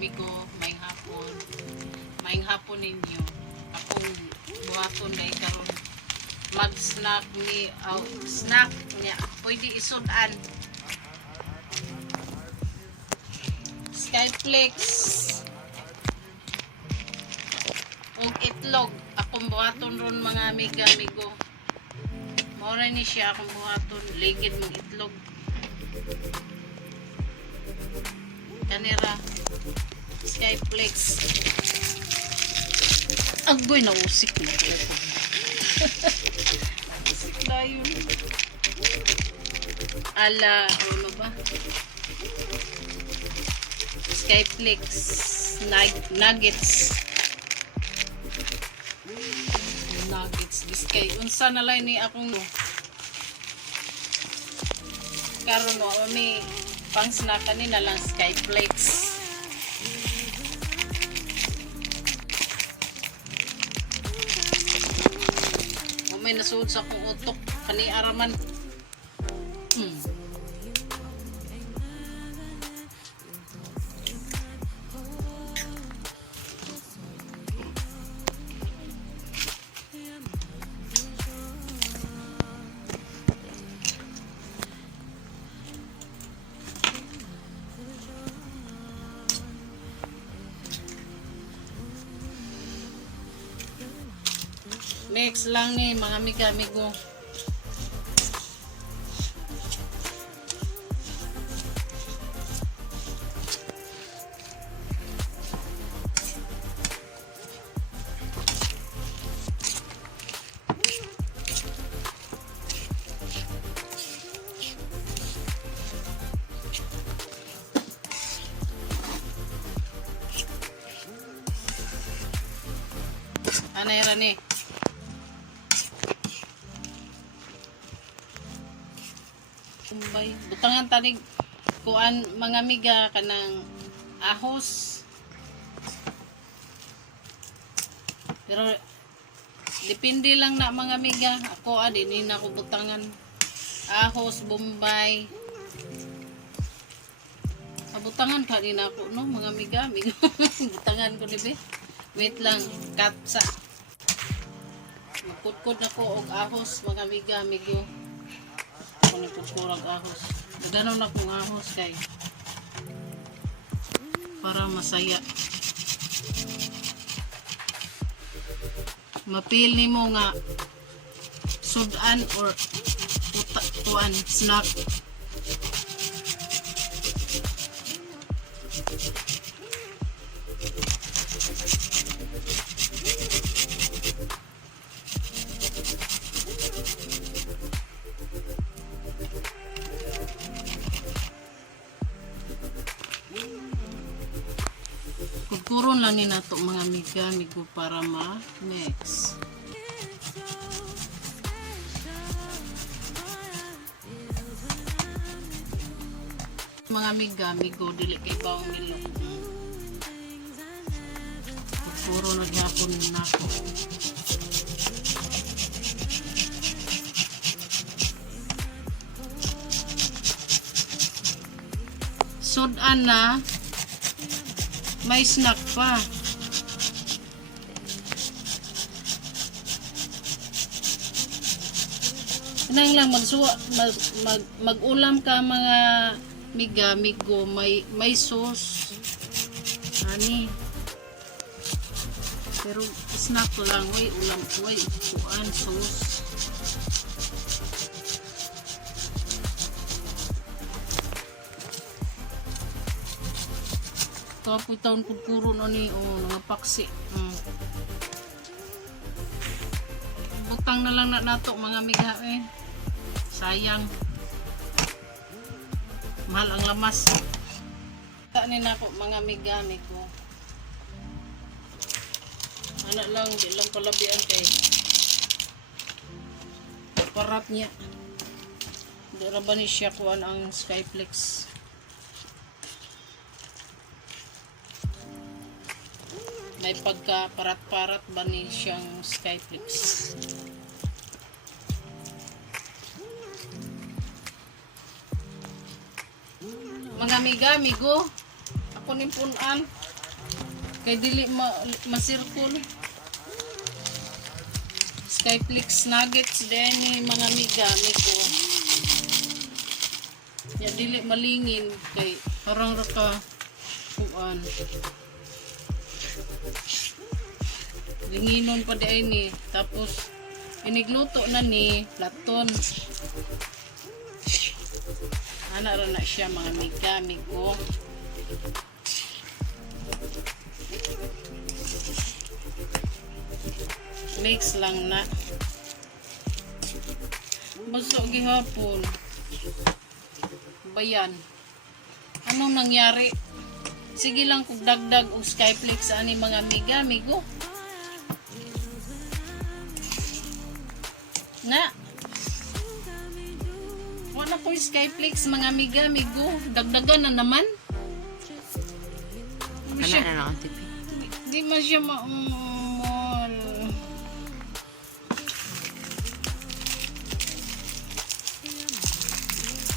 migo, may hapon. May hapon ninyo. Akong buhaton dahil karon mag-snack ni snack niya. Pwede isudan. Skyflakes og itlog. Akong buhaton ron mga amigo. Maura ni siya akong buhaton. Ligid mong itlog. Kanira Skyflakes. Agoy na usik na ko. Usik na yun. Ala, ano ba? Skyflakes nuggets. Nuggets diskay. Unsa na lang ni akong karon no may pang snack kanina lang Skyflakes. May nasuod sa akong utok kani araman. Next lang ni mga amigo. Anay ra ni? Butangan tanig kuan mga amiga kanang ahos. Pero depende lang na mga amiga. Ako din na ko butangan ahos, bombay. Butangan ka din ako no mga amiga. Butangan ko ni be. Wait lang, katsa. Magkudkod na ko og ahos mga amigo. Ako nagkukurag ahos. Gano'n akong ahos kay para masaya. Mapili mo nga sudan or kuan snack. Kuron lang ni nato mga amigo para ma-mix. Mga amigo dili kay baong nilo. Puro naghapon nako. Sudan na may snack pa. Nang lang mag-ulam ka mga amigo, may sauce. Ani. Pero snack lang, way ulam, way kuan sauce. Kapoy taon puro na ni mga paksi. Butang na lang na nato mga amiga sayang. Mahal ang lamas. Taanin ako mga amiga ko. Anak lang, di lang palabian kay parat niya. Di ra ba ni siya kuan ang Skyflakes. May pagka parat-parat ba ni siyang Skyflakes. Mga amigo, ako nimpunan. Kay dili masirkul. Skyflakes nuggets din ni mga miga ko. Ya dili malingin kay harang ra ka kuan. Linginon pa di ni. Tapos inigluto na ni platon. Ana ra na siya mga miga ko. Mix lang na. Baso gihapon. Bayan. Anong nangyari? Sige lang kung dagdag og Skyflakes ani mga miga, amigo. Na. Wala ko Skyflakes mga miga, amigo. Dagdagan na naman. Ano ang tipi? Di man siya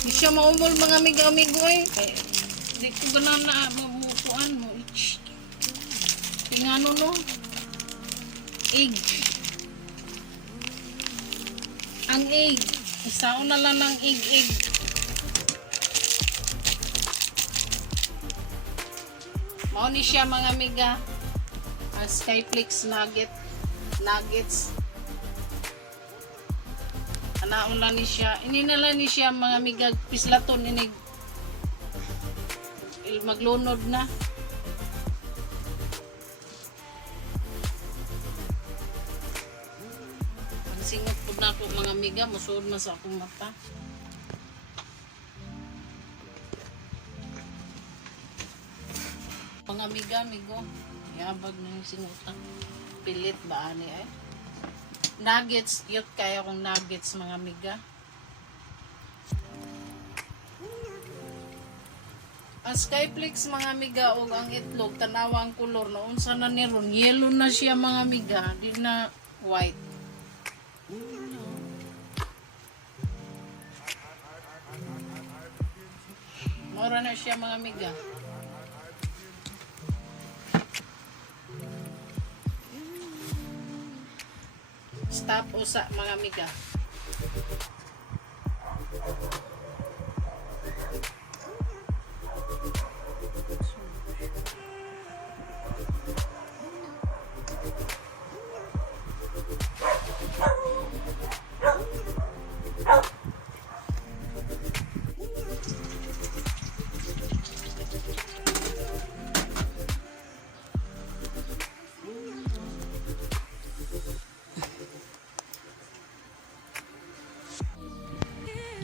di siya maumol mga amigo eh. Di ko ganan na mamukuan mo. Tingano no? Egg. Ang egg. Isaon na lang ng egg. Mao ni siya mga amiga. Ang Skyflakes nuggets. Anaon lang ni siya. Ininala ni siya mga amiga pislaton inig maglunod na. Ang singot po na po mga amiga, musuod na sa akong mata. Mga amigo, yabag na yung sinutang. Pilit ba ani eh? Nuggets, cute kaya kong nuggets mga amiga. Ang Skyflakes mga amiga o ang itlog, tanawa ang kulor na unsa na niron. Yellow na siya mga amiga, di na white. Mura na siya mga amiga. Stop usa mga amiga.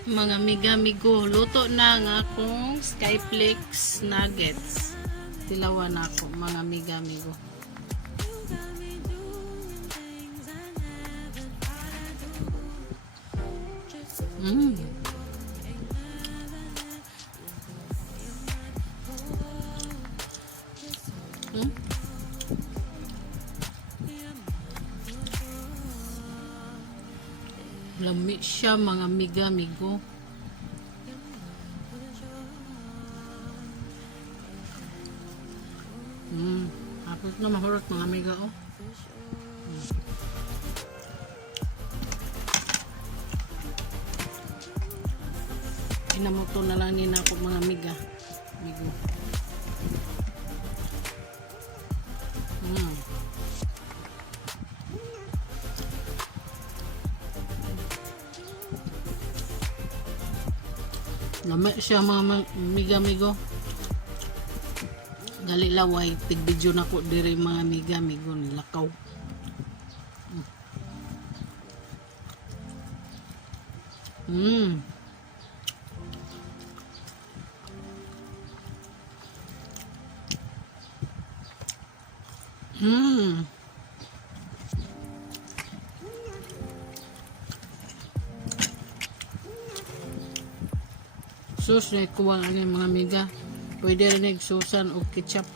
Mga amigo, luto na ang akong Skyflakes nuggets. Tilawan na ako mga amigo. Lami siya mga amigo. Tapos na mahurot mga amiga oh. Inamoto na lang nina ako mga amigo. Lama siya mga amigo. Gali laway, tig-video na ko diri mga amigo nilakaw. Sus na kuwang ang mga amiga. Pwede rin nagsusan o ketchup.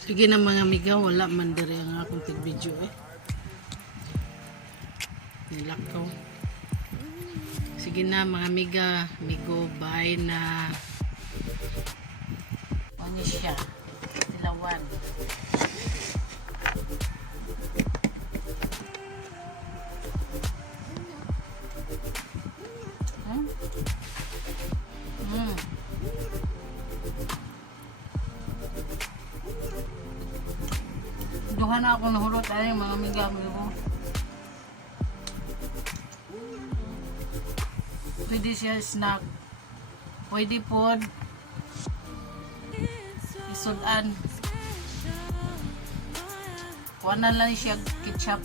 Sige na mga amiga, wala man diri ang akong tig-video eh. Nilakaw. Sige na mga amiga, bye na. Ano siya? Dilawan. Duha na ako nahulot ay mga migamay ko. Pwede siya snack. Pwede po isudan. Kuha na lang siya ketchup.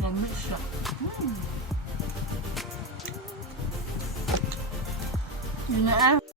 Lamig siya. Yun na